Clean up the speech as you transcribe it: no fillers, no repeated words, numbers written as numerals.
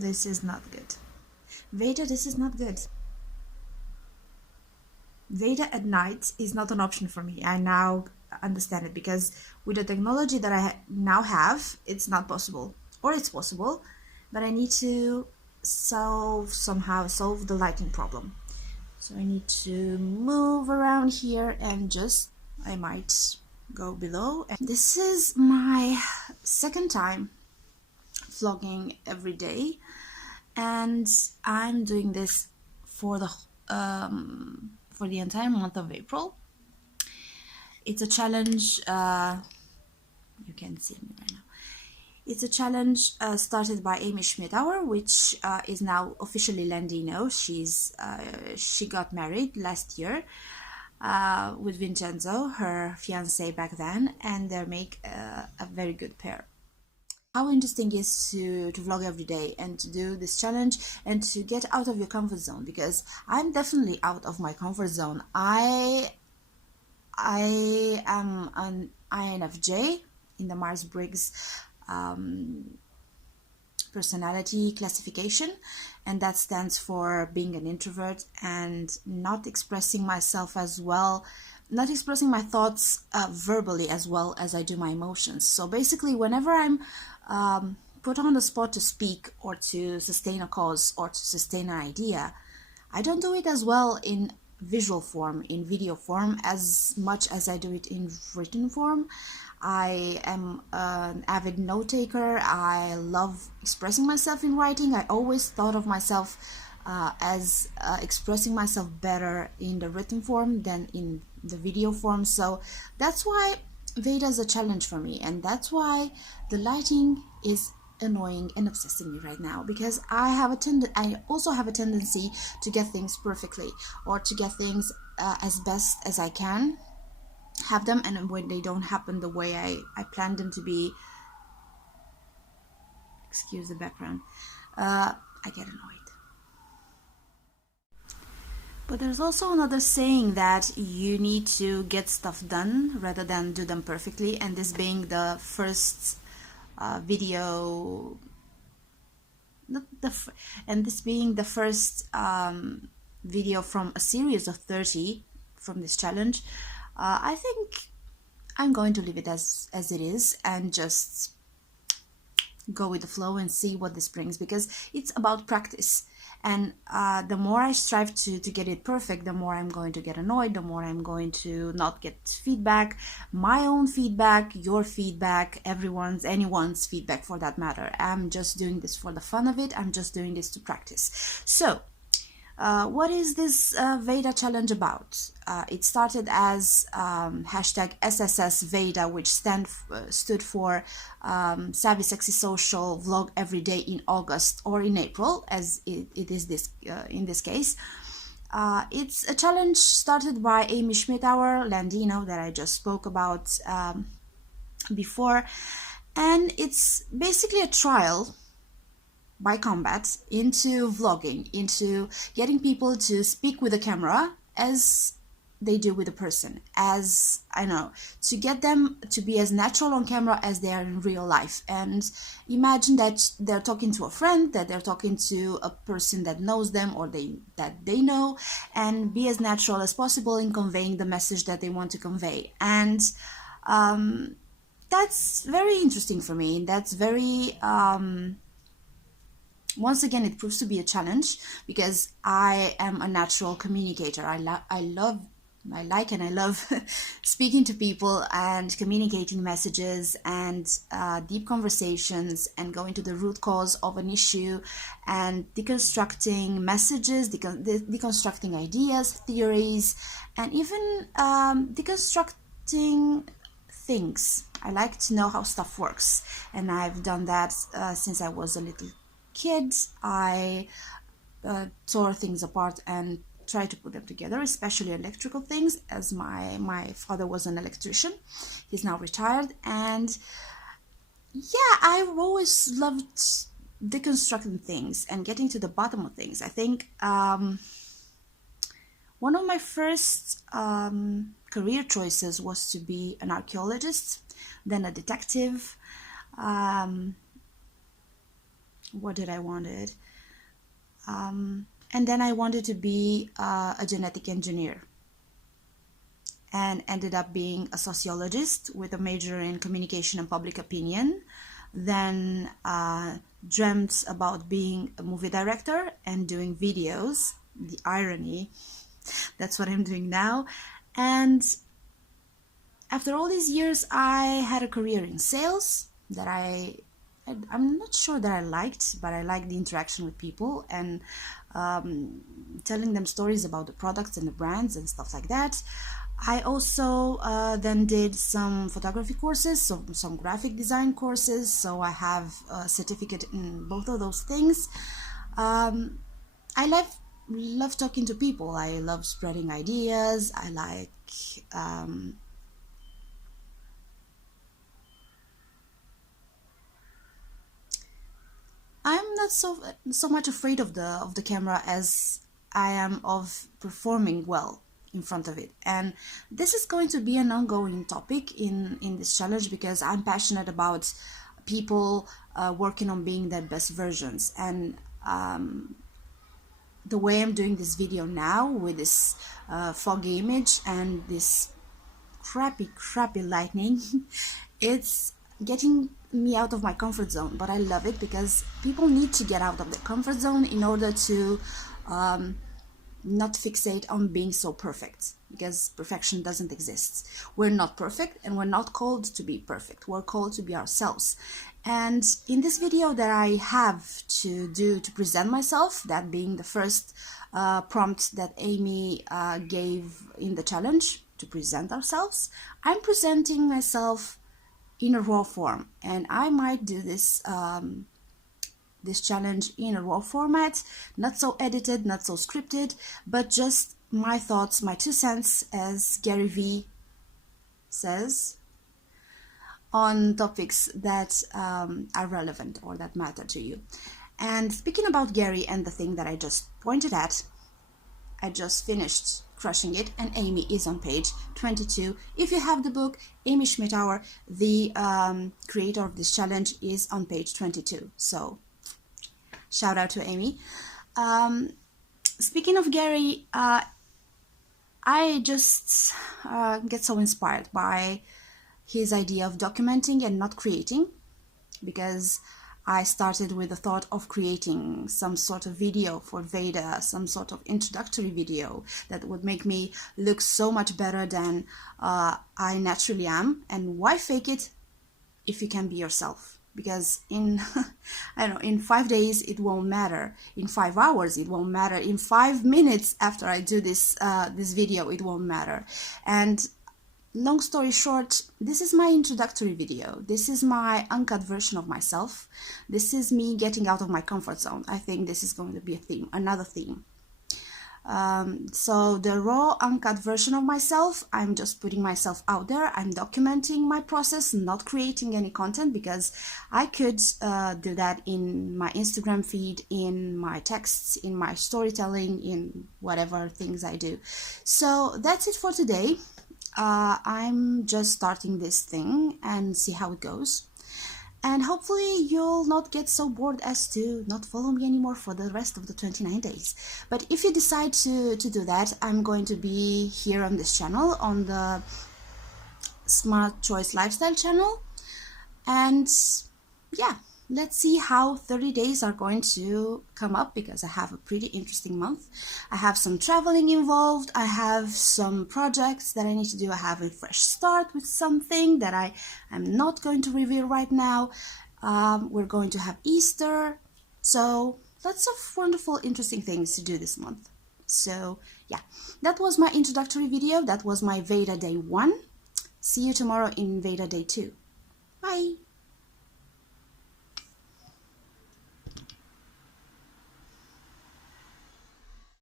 this is not good. Veda, this is not good. Veda at night is not an option for me. I now understand it, because with the technology that I now have, it's not possible. Or it's possible, but I need to somehow solve the lighting problem. So I need to move around here and I might go below. And this is my second time vlogging every day, and I'm doing this for the entire month of April. It's a challenge, you can see me right now. It's a challenge started by Amy Schmittauer, which is now officially Landino. She got married last year with Vincenzo, her fiance back then, and they make a very good pair. How interesting is to vlog every day and to do this challenge and to get out of your comfort zone, because I'm definitely out of my comfort zone. I am an INFJ in the Myers-Briggs personality classification, and that stands for being an introvert and not expressing myself as well, not expressing my thoughts verbally as well as I do my emotions. So basically, whenever I'm put on the spot to speak or to sustain a cause or to sustain an idea, I don't do it as well in visual form, in video form, as much as I do it in written form. I am an avid note taker. I love expressing myself in writing. I always thought of myself as expressing myself better in the written form than in the video form. So that's why Veda is a challenge for me, and that's why the lighting is annoying and obsessing me right now, because I also have a tendency to get things perfectly, or to get things as best as I can have them, and when they don't happen the way I planned them to be, excuse the background, I get annoyed. But there's also another saying that you need to get stuff done rather than do them perfectly, and this being the first video, this being the first video from a series of 30 from this challenge, I think I'm going to leave it as it is and just go with the flow and see what this brings, because it's about practice. And the more I strive to get it perfect, the more I'm going to get annoyed, the more I'm going to not get feedback, my own feedback, your feedback, anyone's feedback for that matter. I'm just doing this for the fun of it. I'm just doing this to practice. So what is this Veda challenge about? It started as hashtag SSSVEDA, which stood for Savvy Sexy Social Vlog Every Day in August or in April, as it is this in this case. It's a challenge started by Amy Schmittauer, Landino, that I just spoke about before, and it's basically a trial by combat into vlogging, into getting people to speak with the camera as they do with a person, to get them to be as natural on camera as they are in real life. And imagine that they're talking to a friend, that they're talking to a person that knows them or that they know, and be as natural as possible in conveying the message that they want to convey. And that's very interesting for me. That's very once again, it proves to be a challenge, because I am a natural communicator. I like and I love speaking to people and communicating messages and deep conversations, and going to the root cause of an issue and deconstructing messages, deconstructing ideas, theories, and even deconstructing things. I like to know how stuff works, and I've done that since I was a little kid. I tore things apart and try to put them together, especially electrical things, as my father was an electrician. He's now retired, and yeah, I've always loved deconstructing things and getting to the bottom of things. I think one of my first career choices was to be an archaeologist, then a detective, what did I wanted? And then I wanted to be a genetic engineer, and ended up being a sociologist with a major in communication and public opinion. Then dreamt about being a movie director and doing videos. The irony, that's what I'm doing now. And after all these years, I had a career in sales that I'm not sure that I liked, but I liked the interaction with people and telling them stories about the products and the brands and stuff like that. I also then did some photography courses, some graphic design courses, so I have a certificate in both of those things. I love talking to people. I love spreading ideas. I like I'm not so much afraid of the camera as I am of performing well in front of it. And this is going to be an ongoing topic in this challenge, because I'm passionate about people working on being their best versions. And the way I'm doing this video now with this foggy image and this crappy lighting, it's getting me out of my comfort zone, but I love it because people need to get out of their comfort zone in order to not fixate on being so perfect, because perfection doesn't exist. We're not perfect, and we're not called to be perfect. We're called to be ourselves. And in this video that I have to do to present myself, that being the first prompt that Amy gave in the challenge to present ourselves, I'm presenting myself in a raw form, and I might do this this challenge in a raw format, not so edited, not so scripted, but just my thoughts, my 2 cents, as Gary V says, on topics that are relevant or that matter to you. And speaking about Gary and the thing that I just pointed at, I just finished Crushing It, and Amy is on page 22. If you have the book, Amy Schmittauer, the creator of this challenge, is on page 22. So shout out to Amy. Speaking of Gary, I just get so inspired by his idea of documenting and not creating, because I started with the thought of creating some sort of video for Veda, some sort of introductory video that would make me look so much better than I naturally am. And why fake it if you can be yourself? Because in I don't know, in 5 days it won't matter. In 5 hours it won't matter. In 5 minutes after I do this this video, it won't matter. And long story short, this is my introductory video. This is my uncut version of myself. This is me getting out of my comfort zone. I think this is going to be a theme, another theme. So the raw, uncut version of myself, I'm just putting myself out there. I'm documenting my process, not creating any content, because I could do that in my Instagram feed, in my texts, in my storytelling, in whatever things I do. So that's it for today. I'm just starting this thing and see how it goes. And hopefully you'll not get so bored as to not follow me anymore for the rest of the 29 days. But if you decide to do that, I'm going to be here on this channel, on the Smart Choice Lifestyle channel. And yeah, let's see how 30 days are going to come up, because I have a pretty interesting month. I have some traveling involved. I have some projects that I need to do. I have a fresh start with something that I am not going to reveal right now. We're going to have Easter. So lots of wonderful, interesting things to do this month. So yeah, that was my introductory video. That was my Veda Day 1. See you tomorrow in Veda Day 2.